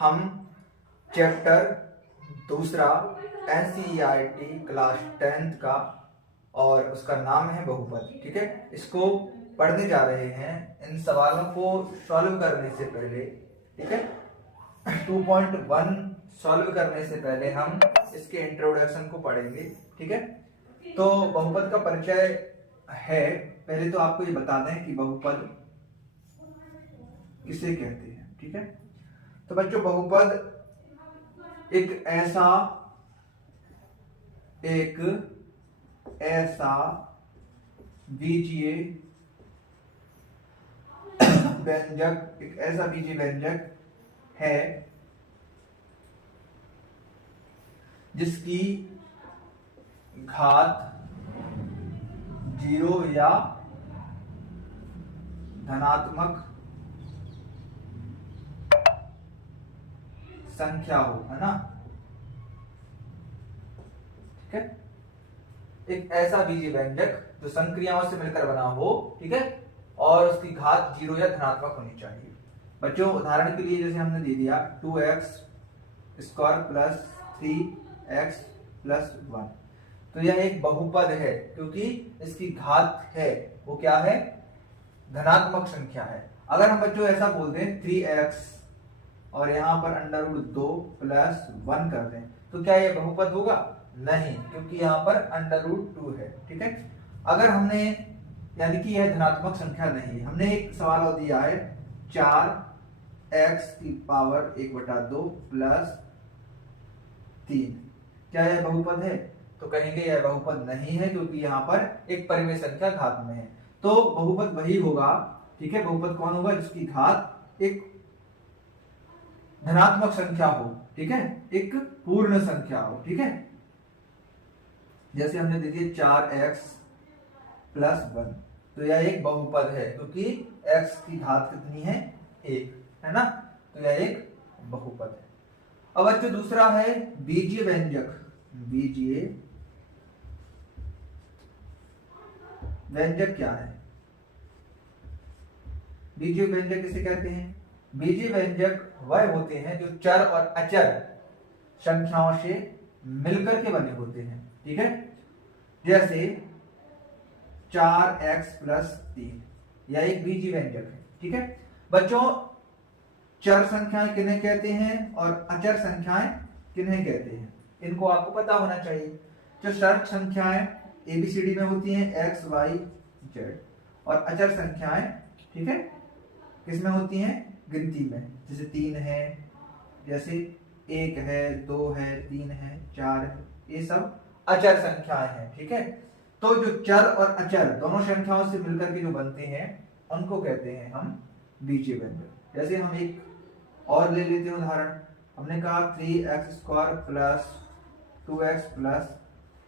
हम चैप्टर दूसरा NCERT class 10th का और उसका नाम है बहुपद। ठीक है, इसको पढ़ने जा रहे हैं। इन सवालों को सॉल्व करने से पहले, ठीक है, 2.1 सॉल्व करने से पहले हम इसके इंट्रोडक्शन को पढ़ेंगे। ठीक है, तो बहुपद का परिचय है। पहले तो आपको ये बता दें कि बहुपद किसे कहते हैं। ठीक है, तो बच्चों बहुपद एक ऐसा बीजीय व्यंजक, एक ऐसा बीजीय व्यंजक है जिसकी घात 0 या धनात्मक संख्या हो, है ना। ठीक है, एक ऐसा बीजीय व्यंजक जो संक्रियाओं से मिलकर बना हो, ठीक है, और उसकी घात 0 या धनात्मक होनी चाहिए। बच्चों उदाहरण के लिए जैसे हमने दे दिया 2x square plus 3x plus 1, तो यह एक बहुपद है क्योंकि इसकी घात है वो क्या है, धनात्मक संख्या है। अगर हम बच्चों ऐसा बोल दें 3x और यहां पर √2 प्लस 1 कर दें तो क्या यह बहुपद होगा? नहीं, क्योंकि यहां पर √2 है। ठीक है, अगर हमने यानी कि यह धनात्मक संख्या नहीं है। हमने एक सवाल और दिया है 4x की पावर 1/2 प्लस 3, क्या यह बहुपद है? तो कहेंगे यह बहुपद नहीं है क्योंकि यहाँ पर एक परिमेय संख्या घात में है। तो बहुपद वही होगा, ठीक है, बहुपद कौन होगा? जिसकी घात एक धनात्मक संख्या हो, ठीक है, एक पूर्ण संख्या हो। ठीक है, जैसे हमने दे दिया 4x प्लस 1, तो यह एक बहुपद है क्योंकि x की घात कितनी है? 1, है ना, तो यह एक बहुपद है। अब बच्चों दूसरा है बीजीय व्यंजक। बीजीय व्यंजक क्या है? बीजीय व्यंजक किसे कहते हैं? बीजीय व्यंजक वह होते हैं जो चर और अचर संख्याओं से मिलकर के बने होते हैं। ठीक है, जैसे 4x प्लस 3, यह एक बीजीय व्यंजक है। ठीक है बच्चों, चर संख्याएं किन्हें कहते हैं और अचर संख्याएं किन्हें कहते हैं, इनको आपको पता होना चाहिए। जो चर संख्याएं ABCD में होती हैं x, y, z, और अचर संख्याएं, ठीक है, किसमें होती हैं? गिनती में। जैसे 3 है, जैसे 1 है, 2 है, 3 है, 4 है, ये सब अचर संख्याएं हैं। ठीक है, तो जो चर और अचर दोनों संख्याओं से मिलकर के जो बनते हैं उनको कहते हैं हम बीजीय व्यंजक। जैसे हम एक और ले लेते हैं उदाहरण। हमने कहा 3x square plus 2x plus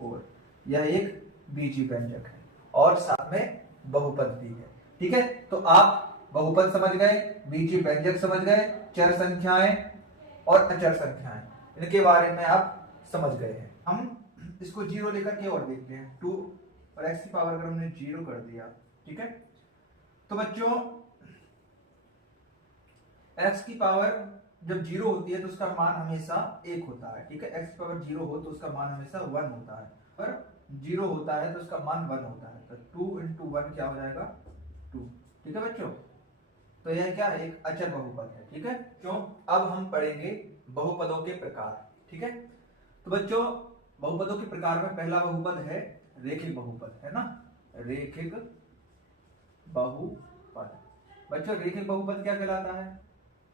4, यह एक बीजीय व्यंजक है और साथ में बहुपद भी है। ठीक है, तो आप बहुपद समझ गए, बीजीय व्यंजक समझ गए, चर संख्याएं और अचर संख्याएं, इनके बारे में आप समझ गए हैं। हम इसको 0 लेकर के और देखते हैं। 2 और x की पावर अगर हमने 0 कर दिया, ठीक है, तो बच्चों x की पावर जब 0 होती है तो उसका मान हमेशा 1 होता है। ठीक है, x की पावर 0 हो तो उसका मान हमेशा 1 होता है, और 0 होता है तो उसका मान 1 होता है। तो 2 × 1 क्या हो जाएगा? 2। ठीक है बच्चों, तो यह क्या है? एक अचर बहुपद है। ठीक है, क्यों? अब हम पढ़ेंगे बहुपदों के प्रकार। ठीक है, तो बच्चों बहुपदों के प्रकार में पहला बहुपद है रेखिक बहुपद, है ना, रेखिक बहुपद। बच्चों रेखिक बहुपद क्या कहलाता है?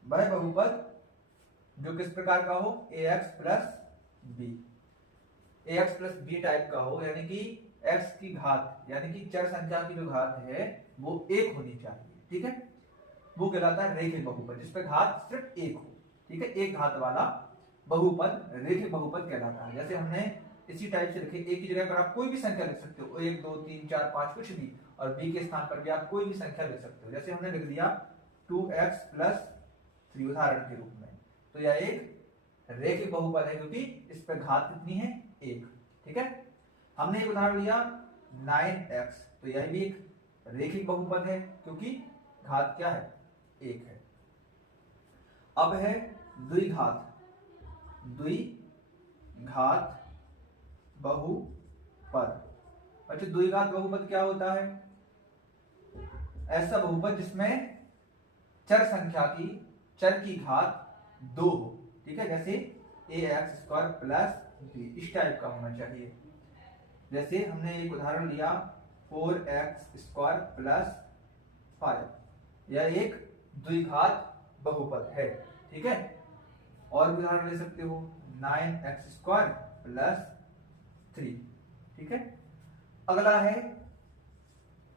वह बहुपद जो किस प्रकार का हो? ax plus b, ax plus b type का हो, यानी कि x की घात, यानी कि चर संख्या की जो घात है वो 1 होनी चाहिए। ठीक है, वो कहलाता है रेखिक बहुपद, जिसपे घात सिर्फ 1 हो। ठीक है, एक घात वाला बहुपद रेखिक बहुपद कहलाता है। जैसे हमने इसी टाइप से लिखे, एक की जगह पर आप कोई भी संख्या लिख सकते हो, 1 2 3 4 5 कुछ भी, और b के स्थान पर भी आप कोई भी संख्या लिख सकते हो। जैसे हमने लिख दिया 2x प्लस 3 उदाहरण के रूप में, तो यह एक रेखिक बहुपद है क्योंकि इस पर घात कितनी है? 1। ठीक है, हमने एक उदाहरण लिया 9x, तो यह भी एक रेखिक बहुपद है क्योंकि घात क्या है? 1 है। अब है द्विघात बहुपद। अच्छा, द्विघात बहुपद क्या होता है? ऐसा बहुपद जिसमें चर की घात 2 हो, ठीक है, जैसे ax² प्लस b, इस टाइप का होना चाहिए। जैसे हमने एक उदाहरण लिया 4x² प्लस 5, यह एक द्विघात बहुपद है, ठीक है। और भी उदाहरण ले सकते हो 9x² प्लस 3, ठीक है। अगला है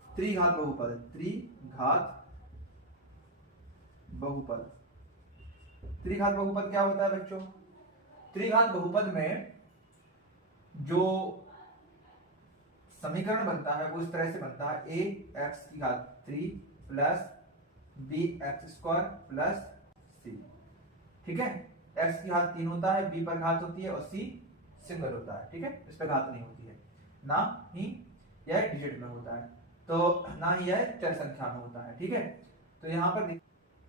त्रिघात बहुपद। त्रिघात बहुपद क्या होता है बच्चों? त्रिघात बहुपद में जो समीकरण बनता है वो इस तरह से बनता है ax³ plus bx² plus c, ठीक है। x की घात 3 होता है, b पर घात होती है और c सिंगल होता है, ठीक है, इस पर घात नहीं होती है, ना ही यह डिजिट में होता है, तो ना ही यह चर संख्या में होता है, ठीक है। तो यहाँ पर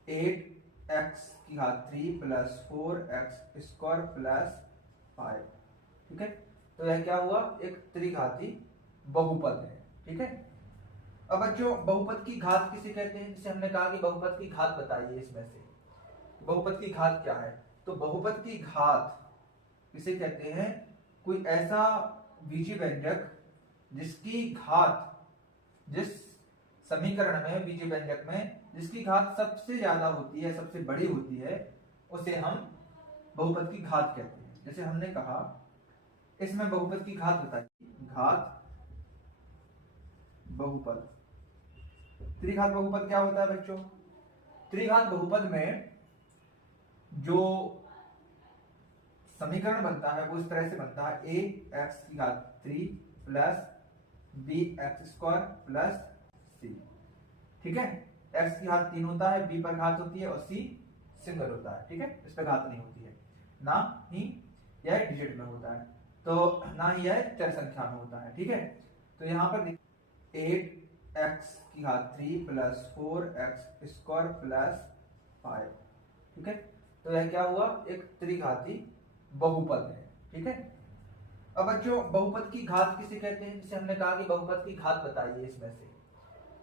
8x³ प्लस 4x² प्लस 5, ठीक है। तो यह क्या हुआ? एक त्रिघाती बहुपद है, ठीक है। अब बच्चों, बहुपद की घात किसे कहते हैं? जैसे हमने कहा कि बहुपद की घात बताइए, इसमें से बहुपद की घात क्या है? तो बहुपद की घात किसे कहते हैं? कोई ऐसा बीजीय व्यंजक जिसकी घात, जिस समीकरण में, बीजीय व्यंजक में जिसकी घात सबसे ज्यादा होती है, सबसे बड़ी होती है, उसे हम बहुपद की घात कहते हैं। जैसे हमने कहा इसमें बहुपद की घात बताइए। घात बहुपद। त्रिघात बहुपद क्या होता है बच्चों? त्रिघात बहुपद में जो समीकरण बनता है वो इस तरह से बनता है ax³ plus bx² plus c, ठीक है। x की घात 3 होता है, b पर घात होती है और c सिंगल होता है, ठीक है, इस पर घात नहीं होती है, ना ही यह डिजिट में होता है, तो ना ही यह चर संख्या में होता है, ठीक है। तो यहाँ पर 8x³ प्लस 4x² प्लस 5, ठीक है। तो यह क्या हुआ? एक त्रिघाती बहुपद है, ठीक है। अब बच्चों, बहुपद की घात किसे कहते हैं? जैसे हमने कहा कि बहुपद की घात बताइए, इसमें से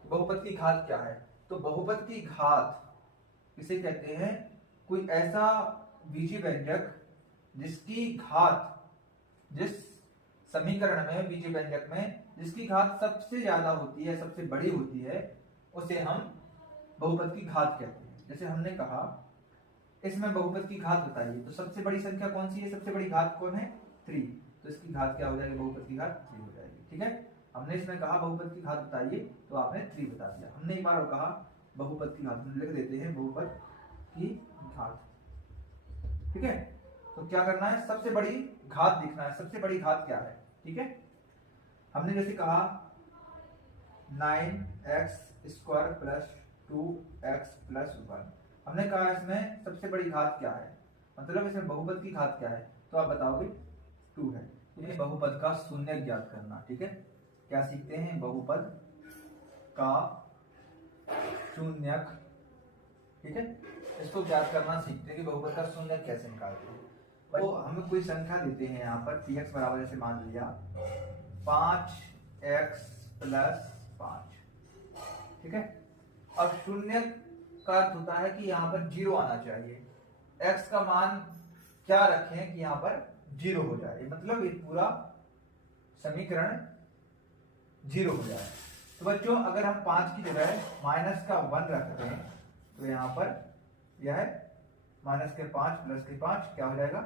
बहुपद की घात क्या है? तो बहुपद की घात किसे कहते हैं? कोई ऐसा बीजीय व्यंजक जिसकी घात, जिस समीकरण में, बीजीय व्यंजक में जिसकी घात सबसे ज्यादा होती है, सबसे बड़ी होती है, उसे हम बहुपद की घात कहते हैं। जैसे हमने कहा इसमें बहुपद की घात बताइए, तो सबसे बड़ी संख्या कौन सी है? सबसे बड़ी घात कौन है? 3, तो इसकी घात क्या हो जाएगी? बहुपद की घात 3 हो जाएगी, ठीक है। हमने इसमें कहा बहुपद की घात बताइए, तो आपने 3 बता दिया। हमने एक बार कहा बहुपद की घात, लिख देते हैं बहुपद की घात, ठीक है। तो क्या करना है? सबसे बड़ी घात देखना है, सबसे बड़ी घात क्या है, ठीक है। हमने जैसे कहा 9x² प्लस 2x प्लस 1, हमने कहा इसमें सबसे बड़ी घात क्या है, मतलब इसमें बहुपद की घात क्या है, तो आप बताओगे 2 है। तो बहुपद का शून्यक ज्ञात करना, ठीक है। क्या सीखते हैं? बहुपद का शून्यक, ठीक है, इसको ज्ञात करना सीखते हैं कि बहुपद का शून्यक कैसे निकालते हैं। तो हमें कोई संख्या देते हैं यहाँ पर px बराबर, जैसे मान लिया 5x प्लस 5, ठीक है। अब शून्यक का अर्थ होता है कि यहाँ पर 0 आना चाहिए, x का मान क्या रखें कि यहाँ पर 0 हो जाए, मतलब ये पूरा समीकरण 0 हो जाए। तो बच्चों, अगर हम 5 की जगह माइनस का 1 रखते हैं, तो यहाँ पर यह माइनस के 5 प्लस के 5 क्या हो जाएगा?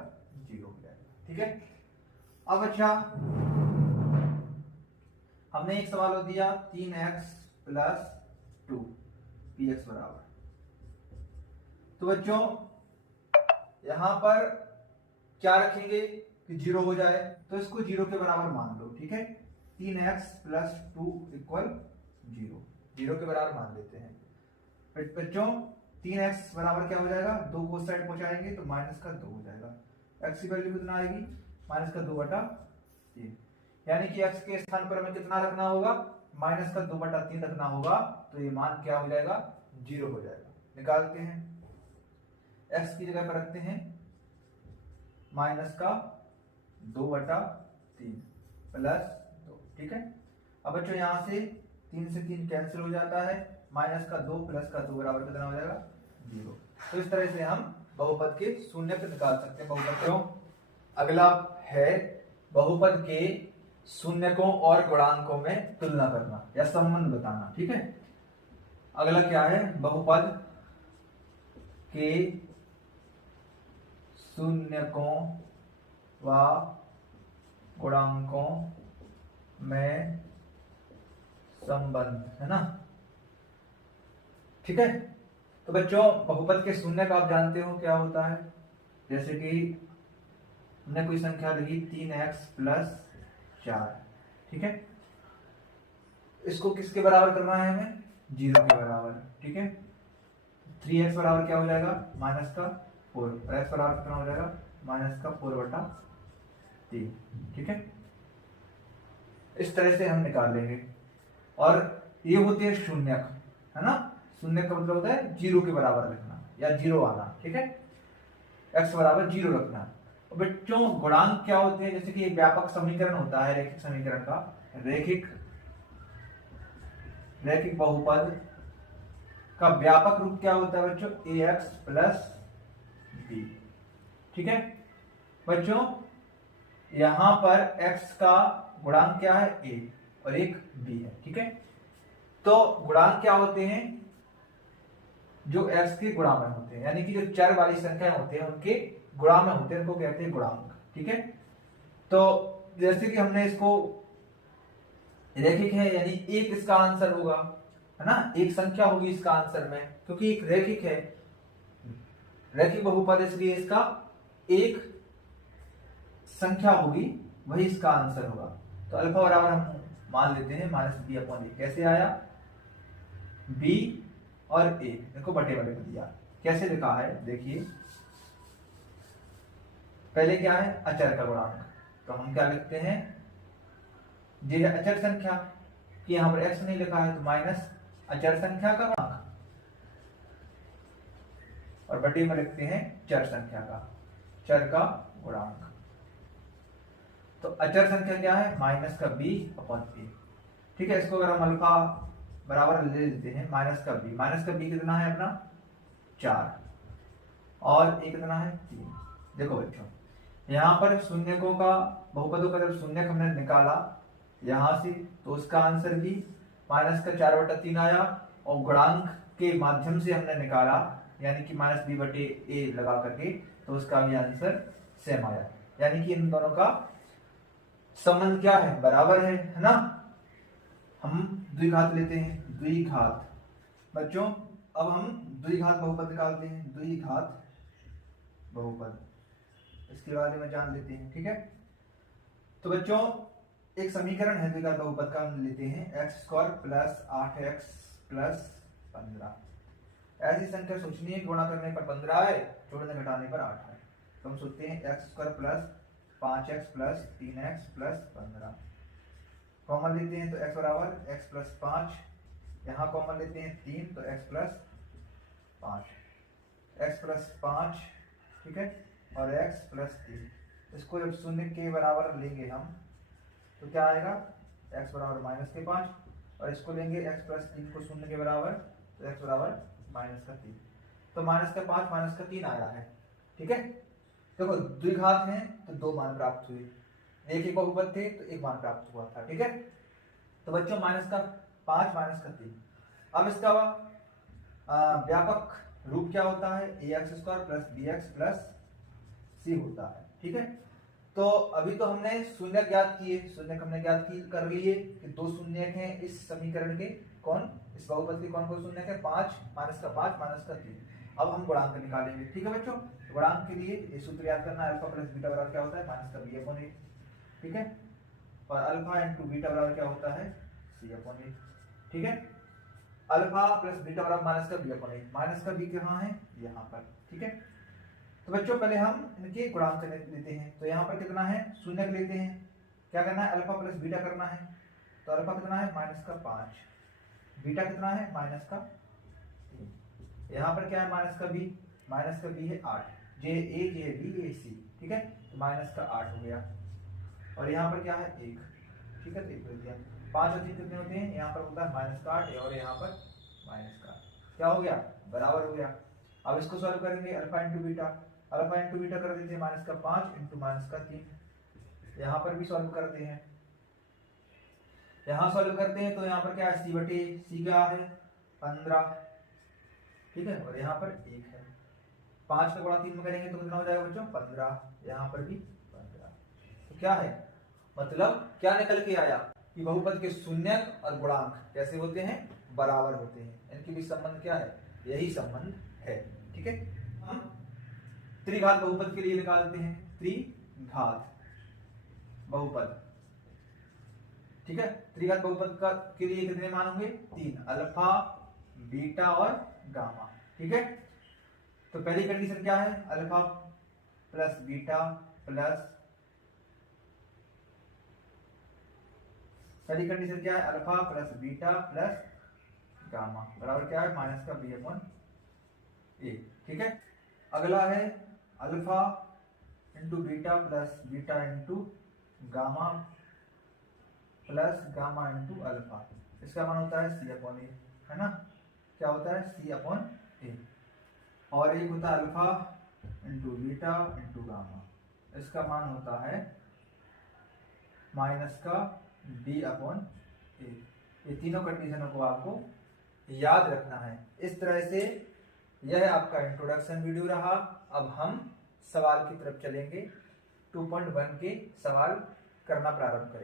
0 हो जाएगा, ठीक है। अब अच्छा, हमने एक सवाल दिया 3x प्लस 2 px बराबर, तो बच्चों यहां पर क्या रखेंगे कि 0 हो जाए, तो इसको 0 के बराबर मान लो, ठीक है। 3x प्लस 2 इक्वल 0, 0 के बराबर मान लेते हैं। बच्चों 3x बराबर क्या हो जाएगा? 2 को साइड पहुंचाएंगे तो माइनस का 2 हो जाएगा। x की वैल्यू कितना आएगी? माइनस का 2/3, यानी कि x के स्थान पर हमें कितना रखना होगा? माइनस का 2/3 रखना होगा, तो ये मान क्या हो जाएगा? 0 हो जाएगा। निकालते हैं x की जगह पर रखते हैं -2/3 +2, ठीक है। अब बच्चों यहां से 3 से 3 कैंसिल हो जाता है, -2 +2 बराबर कितना हो जाएगा 0। तो इस तरह से हम बहुपद के शून्यक निकाल सकते हैं बहुपद के। अगला है बहुपद के शून्यकों और गुणांकों में तुलना करना या संबंध बताना, ठीक है। अगला क्या है, बहुपद के शून्यकों व गुणांकों में संबंध, है ना, ठीक है। तो बच्चों बहुपद के शून्यक आप जानते हो क्या होता है, जैसे कि हमने कोई संख्या लिखी 3x + 4, ठीक है। इसको किसके बराबर करना है हमें, 0 के बराबर, ठीक है। 3x बराबर क्या हो जाएगा -4 और x बराबर कितना हो जाएगा -4/3, ठीक है। इस तरह से हम निकाल लेंगे। और ये होते हैं शून्यक, है ना। शून्यक का मतलब होता है 0 के बराबर रखना या 0 आना, ठीक है। x बराबर 0 रखना। बच्चों गुणांक क्या होते हैं, जैसे कि एक व्यापक समीकरण होता है रैखिक समीकरण का, रैखिक बहुपद का व्यापक रूप क्या होता है बच्चों, ax + b, ठीक है। बच्चों यहां पर x का गुणांक क्या है, a और एक b है, ठीक है। तो गुणांक क्या होते हैं, जो x के गुणा में होते हैं, यानी कि जो चर वाली संख्या होते हैं उनके गुणा में होते हैं, उनको कहते हैं गुणांक, ठीक है। तो जैसे कि हमने इसको रैखिक है यानी एक इसका आंसर होगा, है ना, एक संख्या होगी इसका आंसर में, क्योंकि एक रैखिक है, रैखिक बहुपद इसलिए इसका एक संख्या होगी, वही इसका आंसर होगा। तो अल्फा बराबर हम मान लेते हैं -b/a। कैसे आया, b और a देखो बटे बटे कर दिया। कैसे लिखा है देखिए, पहले क्या है अचर का गुणांक, तो हम क्या लिखते हैं, ये अचर संख्या कि यहां पर x नहीं लिखा है तो माइनस अचर संख्या का गुणांक, और बटे में लिखते हैं चर संख्या का, चर का गुणांक। तो अचर संख्या क्या है -b/a, ठीक है। इसको अगर हम अल्फा बराबर ले लेते हैं -b कितना है अपना 4 और a कितना है 3। देखो बच्चों यहां पर शून्यकों का बहुपदों का जब शून्यक हमने निकाला यहां से, तो उसका आंसर भी -4/3 आया, और गुणांक के माध्यम से हमने निकाला यानी कि -b/a लगा करके, तो उसका भी आंसर सेम आया, यानी कि इन दोनों का संबंध क्या है, बराबर है ना। हम द्विघात लेते हैं, द्विघात बच्चों, अब हम द्विघात बहुपद निकालते हैं, द्विघात बहुपद, इसके बारे में जान लेते हैं, ठीक है। तो बच्चों एक समीकरण है द्विघात बहुपद का, हम लेते हैं x² + 8x + 15। ऐसी संख्या सोचनी है गुणा करने पर 15 है, जोड़ने घटाने पर 8 है, तो हम सोचते हैं x² + 5x + 3x + 15। कॉमन लेते हैं तो x बराबर x + 5, यहाँ कॉमन लेते हैं 3 तो x + 5, x + 5, ठीक है, और x + 3। इसको जब शून्य के बराबर लेंगे हम तो क्या आएगा, x बराबर -5, और इसको लेंगे x + 3 को शून्य के बराबर, तो x बराबर -3, तो -5 -3 आया है, ठीक है। देखो द्विघात है तो 2 मान प्राप्त हुए, एक एक बहुपद थे तो 1 मान प्राप्त हुआ था, ठीक है। तो बच्चों -5 -3। अब इसका व्यापक रूप क्या होता है, ax² + bx + c होता है, ठीक है। तो अभी तो हमने शून्यक ज्ञात किए, शून्यक हमने ज्ञात कर लिए कि 2 शून्यक हैं इस समीकरण के, कौन, इस बहुपद के कौन कौन शून्यक है, 5 -3। अब हम गुणांक निकालेंगे, ठीक है बच्चों। तो गुणांक के लिए ये सूत्र याद करना, अल्फा + बीटा बराबर क्या होता है -b/a, ठीक है, और अल्फा × बीटा बराबर क्या होता है c/a, ठीक है। अल्फा + बीटा बराबर -b/a, -b कहाँ है यहाँ पर, ठीक है। तो बच्चों पहले हम इनके गुणांक लेते हैं, तो यहाँ पर कितना है शून्यक लेते हैं, क्या करना है अल्फा + बीटा करना है, तो अल्फा कितना है -5, बीटा कितना है -3, यहाँ पर क्या है -b, माइनस का बी है 8, जे ए जे बी ए सी, ठीक है, तो माइनस का 8 हो गया। और यहाँ पर क्या है 1, ठीक है, तो 1 लिख दिया। 5 और 3 कितने होते हैं, यहाँ पर होता है माइनस का 8 और यहाँ पर माइनस का, क्या हो गया, बराबर हो गया। अब इसको सॉल्व करेंगे, alpha into beta, alpha into beta कर देते हैं माइनस का 5 इंटू माइनस का 3। यहाँ पर भी सॉल्व करते हैं, यहाँ सॉल्व करते हैं तो यहाँ पर क्या है सी बटे सी क्या है 15, ठीक है, और यहाँ पर 1 है। 5 का गुणा 3 में करेंगे तो कितना हो जाएगा बच्चों 15, यहाँ पर भी 15। तो क्या है, मतलब क्या निकल के आया कि बहुपद के शून्यक और गुणांक कैसे होते हैं, बराबर होते हैं। इनके बीच संबंध क्या है, यही संबंध है, ठीक है। हम त्रिघात बहुपद के लिए निकालते हैं, त्रिघात बहुपद, ठीक है। त्रिघात बहुपद का के लिए कितने मान होंगे, 3, अल्फा बीटा और गामा, ठीक है। तो पहली कंडीशन क्या है, अल्फा प्लस बीटा प्लस, पहली कंडीशन क्या है, alpha plus beta plus gamma बराबर क्या है माइनस का बी अपॉन ए, ठीक है। अगला है alpha into beta plus beta into gamma plus gamma into alpha, इसका मान होता है सी अपॉन ए, है ना, क्या होता है सी अपॉन ए। और एक होता है alpha into beta into gamma, इसका मान होता है माइनस का डी अपॉन ए। ये तीनों कंडीशनों को आपको याद रखना है। इस तरह से यह आपका इंट्रोडक्शन वीडियो रहा। अब हम सवाल की तरफ चलेंगे, 2.1 के सवाल करना प्रारंभ करें।